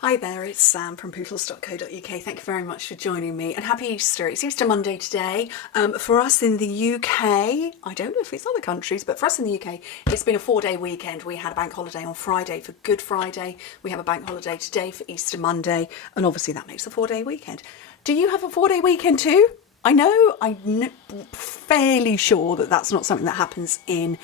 Hi there, it's Sam from Pootles.co.uk. Thank you very much for joining me and happy Easter. It's Easter Monday today. For us in the UK, I don't know if it's other countries, but for us in the UK, it's been a 4-day weekend. We had a bank holiday on Friday for Good Friday. We have a bank holiday today for Easter Monday, and obviously that makes a 4-day weekend. Do you have a 4-day weekend too? I'm fairly sure that that's not something that happens in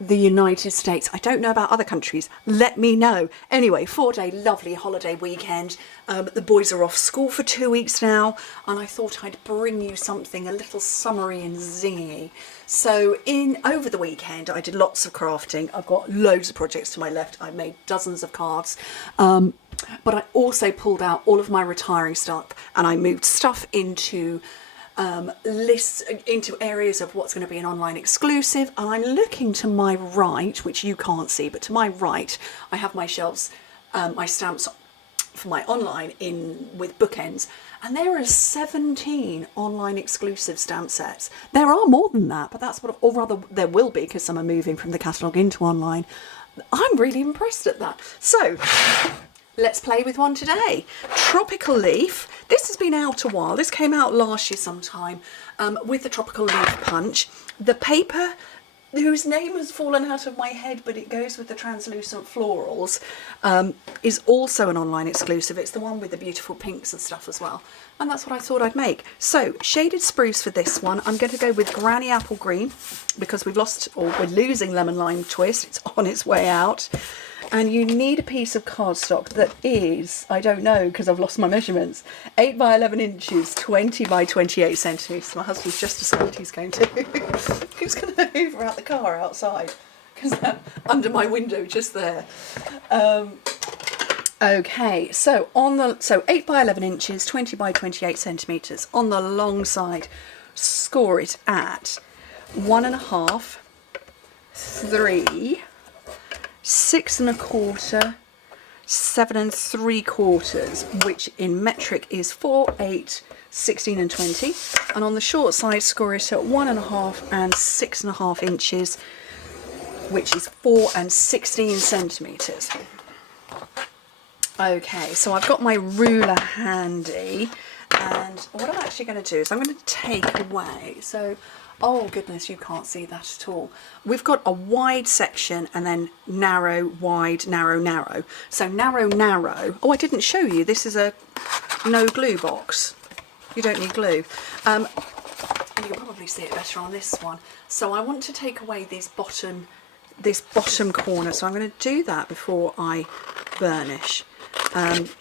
the United States. I don't know about other countries. Let me know. Anyway, 4-day lovely holiday weekend. The boys are off school for 2 weeks now, and I thought I'd bring you something a little summery and zingy. So over the weekend, I did lots of crafting. I've got loads of projects to my left. I made dozens of cards. But I also pulled out all of my retiring stuff, and I moved stuff into lists into areas of what's going to be an online exclusive. And I'm looking to my right, which you can't see, but to my right I have my shelves, my stamps for my online in with bookends, and there are 17 online exclusive stamp sets. There are more than that, but that's what, or rather there will be, because some are moving from the catalogue into online. I'm really impressed at that. So let's play with one today. Tropical Leaf. This has been out a while. This came out last year sometime with the Tropical Leaf Punch. The paper, whose name has fallen out of my head, but it goes with the translucent florals, is also an online exclusive. It's the one with the beautiful pinks and stuff as well. And that's what I thought I'd make. So, shaded spruce for this one. I'm going to go with Granny Apple Green, because we're losing Lemon Lime Twist. It's on its way out. And you need a piece of cardstock that is, I don't know because I've lost my measurements, 8 by 11 inches, 20 by 28 centimetres. My husband's just decided he's going to hoover out the car outside, because they're under my window just there. Okay, so 8 by 11 inches, 20 by 28 centimetres. On the long side, score it at 1.5, 3, 6 1/4, 7 3/4, which in metric is 4, 8, 16 and 20. And on the short side, score it at 1.5 and 6.5 inches, which is 4 and 16 centimetres. Okay, so I've got my ruler handy, and what I'm actually going to do is I'm going to take away, oh goodness, you can't see that at all. We've got a wide section and then narrow, wide, narrow, narrow. So narrow, narrow. Oh, I didn't show you. This is a no glue box. You don't need glue. And you'll probably see it better on this one. So I want to take away this bottom corner. So I'm going to do that before I burnish.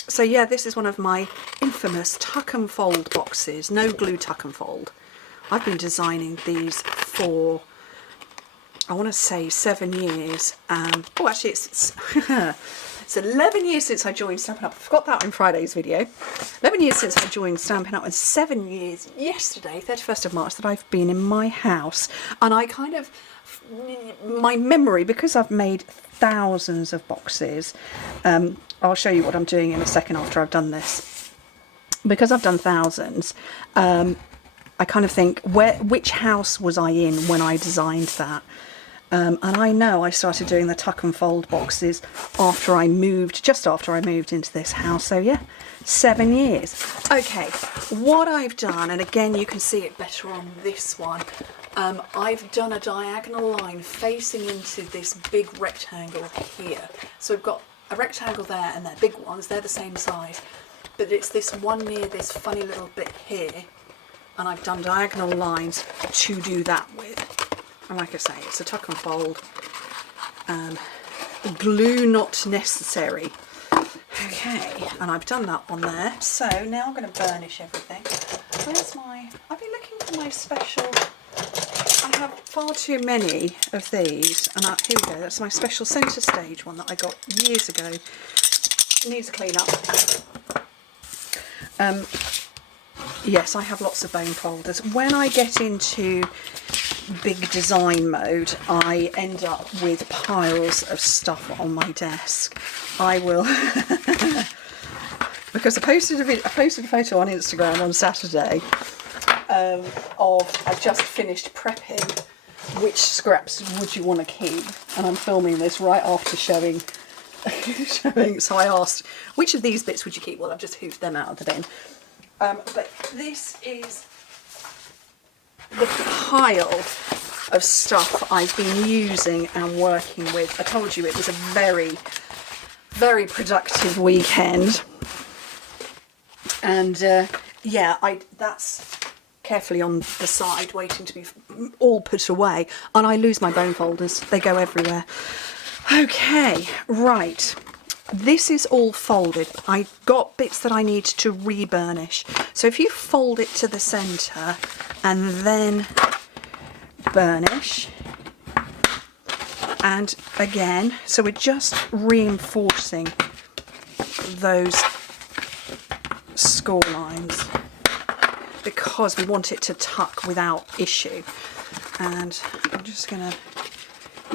So yeah, this is one of my infamous tuck and fold boxes. No glue tuck and fold. I've been designing these for, I want to say 7 years. Oh, actually, it's 11 years since I joined Stampin' Up. I forgot that in Friday's video. 11 years since I joined Stampin' Up, and 7 years yesterday, 31st of March, that I've been in my house. And I kind of, my memory, because I've made thousands of boxes, I'll show you what I'm doing in a second after I've done this. Because I've done thousands, I kind of think, which house was I in when I designed that? And I know I started doing the tuck and fold boxes just after I moved into this house. So yeah, 7 years. Okay, what I've done, and again you can see it better on this one, I've done a diagonal line facing into this big rectangle here. So we've got a rectangle there, and they're big ones, they're the same size, but it's this one near this funny little bit here, and I've done diagonal lines to do that with. And like I say, it's a tuck and fold. Glue not necessary. Okay, and I've done that on there. So now I'm going to burnish everything. I've been looking for my special, I have far too many of these, and here we go, that's my special centre stage one that I got years ago. It needs a clean up. Yes, I have lots of bone folders. When I get into big design mode, I end up with piles of stuff on my desk. I will, because I posted a photo on Instagram on Saturday of, I just finished prepping which scraps would you want to keep, and I'm filming this right after showing showing. So I asked, which of these bits would you keep? Well, I've just hoofed them out of the bin. But this is the pile of stuff I've been using and working with. I told you it was a very, very productive weekend. And yeah, that's carefully on the side, waiting to be all put away. And I lose my bone folders. They go everywhere. Okay, right. This is all folded. I got bits that I need to re-burnish. So if you fold it to the centre and then burnish, and again, so we're just reinforcing those score lines because we want it to tuck without issue. And I'm just going to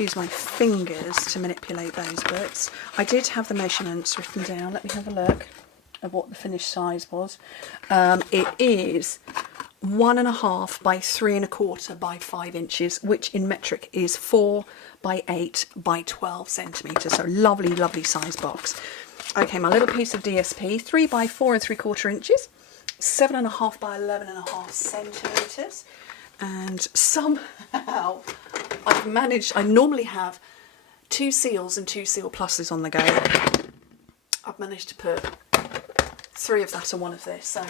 use my fingers to manipulate those bits. I did have the measurements written down. Let me have a look at what the finished size was. It is 1.5 by 3.25 by 5 inches, which in metric is 4 by 8 by 12 centimetres. So lovely, lovely size box. Okay, my little piece of DSP, 3 by 4.75 inches, 7.5 by 11.5 centimetres. And somehow I've managed, I normally have 2 seals and 2 seal pluses on the go. I've managed to put 3 of that and 1 of this, so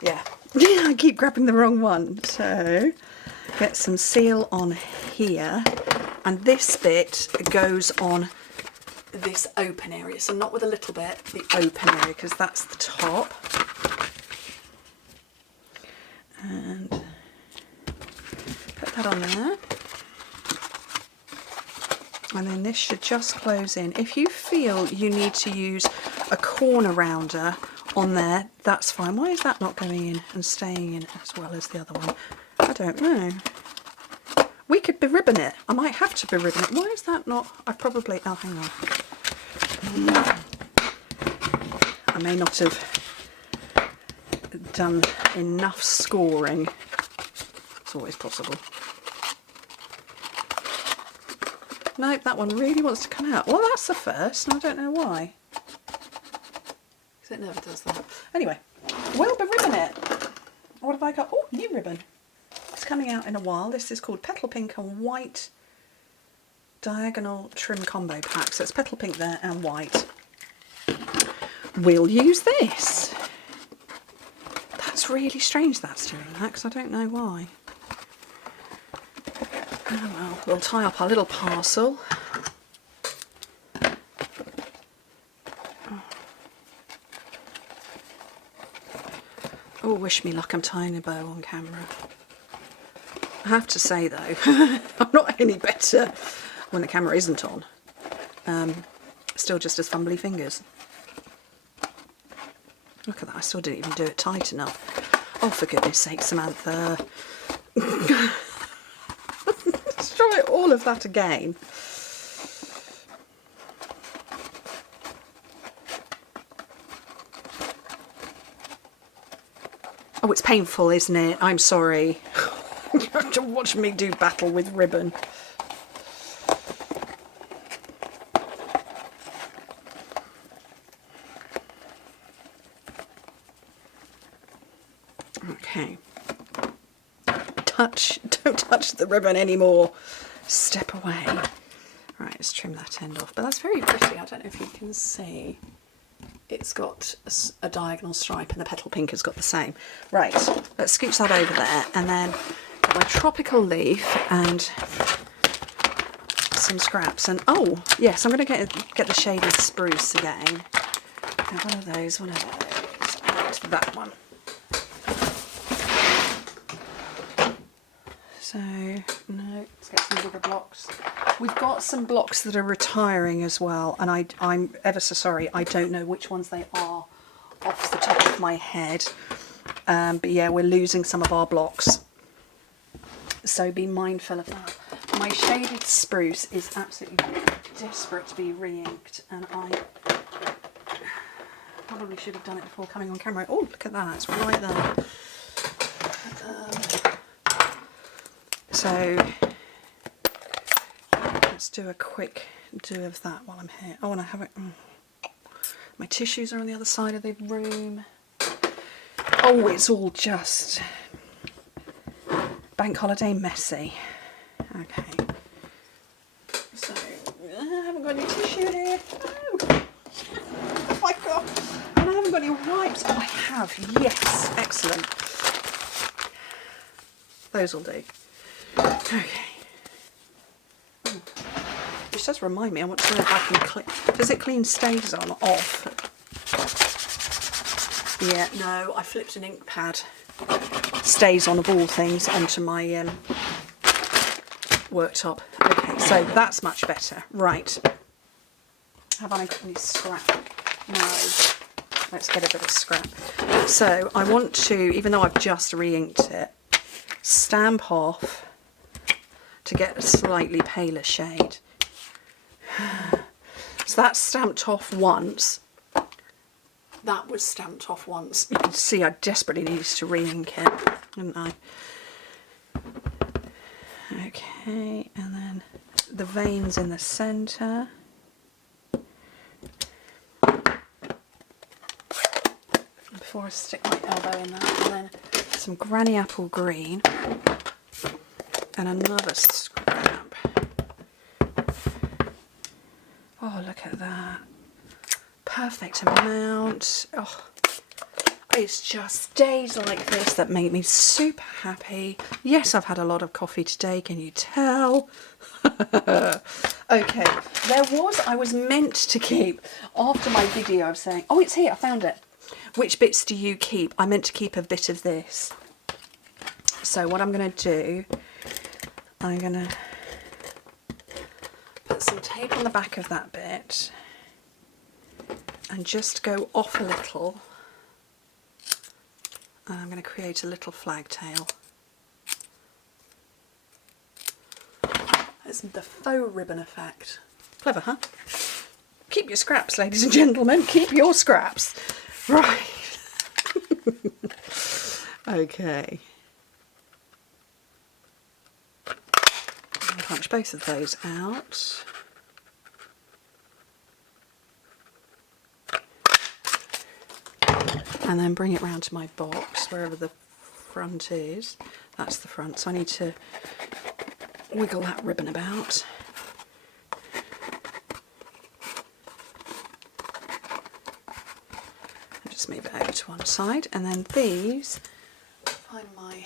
yeah. I keep grabbing the wrong one. So get some seal on here, and this bit goes on this open area, so not with a little bit, the open area, because that's the top. And put that on there, and then this should just close in. If you feel you need to use a corner rounder on there, that's fine. Why is that not going in and staying in as well as the other one? I don't know. We could be-ribbon it. I might have to be-ribbon it. Why is that not? I probably, oh, hang on. I may not have done enough scoring. It's always possible. Nope, that one really wants to come out. Well, that's the first, and I don't know why. Because it never does that. Anyway, we'll be-ribbon it. What have I got? Oh, new ribbon. It's coming out in a while. This is called Petal Pink and White Diagonal Trim Combo Pack. So it's petal pink there and white. We'll use this. That's really strange that's doing that, because I don't know why. Oh well, we'll tie up our little parcel. Oh, wish me luck, I'm tying a bow on camera. I have to say though, I'm not any better when the camera isn't on. Still just as fumbly fingers. Look at that, I still didn't even do it tight enough. Oh, for goodness sake, Samantha. Let's try all of that again. Oh, it's painful, isn't it? I'm sorry. You have to watch me do battle with ribbon. Okay. Don't touch the ribbon anymore. Step away. Right, let's trim that end off. But that's very pretty. I don't know if you can see. It's got a diagonal stripe and the petal pink has got the same. Right, let's scooch that over there, and then get my tropical leaf and some scraps. And oh yes, I'm going to get the shaded spruce again. And one of those, and that one. So no, let's get some bigger blocks. We've got some blocks that are retiring as well, and I'm ever so sorry, I don't know which ones they are off the top of my head. But yeah, we're losing some of our blocks, so be mindful of that. My shaded spruce is absolutely desperate to be re-inked, and I probably should have done it before coming on camera. Oh, look at that, it's right there. So let's do a quick do of that while I'm here? I want to have it... My tissues are on the other side of the room. Oh, it's all just bank holiday messy. Okay. So, I haven't got any tissue here. No. Oh my God. And I haven't got any wipes. Oh, I have. Yes. Excellent. Those will do. Okay. Which does remind me, I want to know if I can clean. Does it clean stays on or off? Yeah, no, I flipped an ink pad. Stays on of all things onto my worktop. Okay, so that's much better. Right. Have I got any scrap? No. Let's get a bit of scrap. So I want to, even though I've just re-inked it, stamp off to get a slightly paler shade. So that's stamped off once. That was stamped off once. You can see I desperately needed to re-ink it, didn't I? Okay, and then the veins in the centre. Before I stick my elbow in that, and then some granny apple green and another scrap. Oh, look at that. Perfect amount. Oh, it's just days like this that make me super happy. Yes, I've had a lot of coffee today, can you tell? Okay, I was meant to keep, after my video of saying, oh, it's here, I found it. Which bits do you keep? I meant to keep a bit of this. So what I'm going to do, I'm going to put some tape on the back of that bit and just go off a little. And I'm going to create a little flag tail. It's the faux ribbon effect. Clever, huh? Keep your scraps, ladies and gentlemen. Keep your scraps. Right. Okay. I'll punch both of those out. And then bring it round to my box, wherever the front is. That's the front, so I need to wiggle that ribbon about. And just move it over to one side. And then these, find my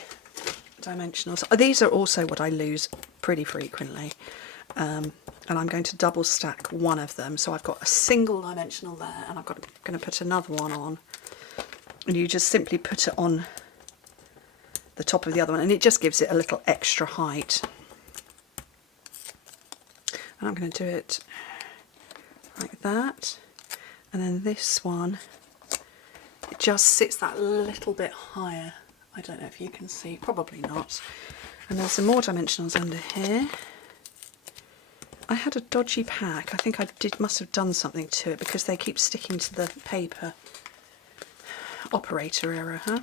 dimensionals. These are also what I lose pretty frequently. And I'm going to double stack one of them. So I've got a single dimensional there, and I'm going to put another one on. And you just simply put it on the top of the other one, and it just gives it a little extra height. And I'm going to do it like that. And then this one, it just sits that little bit higher. I don't know if you can see, probably not. And there's some more dimensionals under here. I had a dodgy pack. I think I must have done something to it because they keep sticking to the paper. Operator error, huh?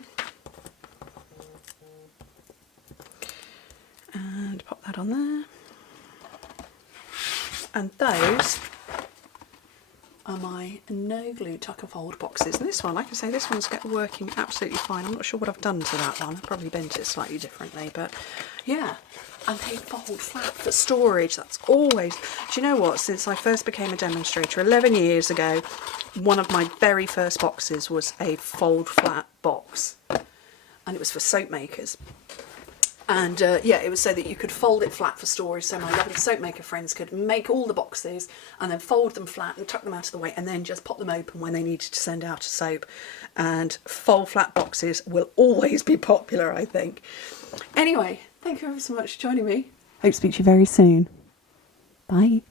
And pop that on there. And those are my no glue tuck and fold boxes. And this one, like I say, this one's working absolutely fine. I'm not sure what I've done to that one. I probably bent it slightly differently, but yeah. And they fold flat for storage. That's always, do you know what? Since I first became a demonstrator 11 years ago, one of my very first boxes was a fold flat box, and it was for soap makers. And yeah, it was so that you could fold it flat for storage, so my lovely soap maker friends could make all the boxes and then fold them flat and tuck them out of the way and then just pop them open when they needed to send out a soap. And fold flat boxes will always be popular, I think. Anyway, thank you ever so much for joining me. Hope to speak to you very soon. Bye.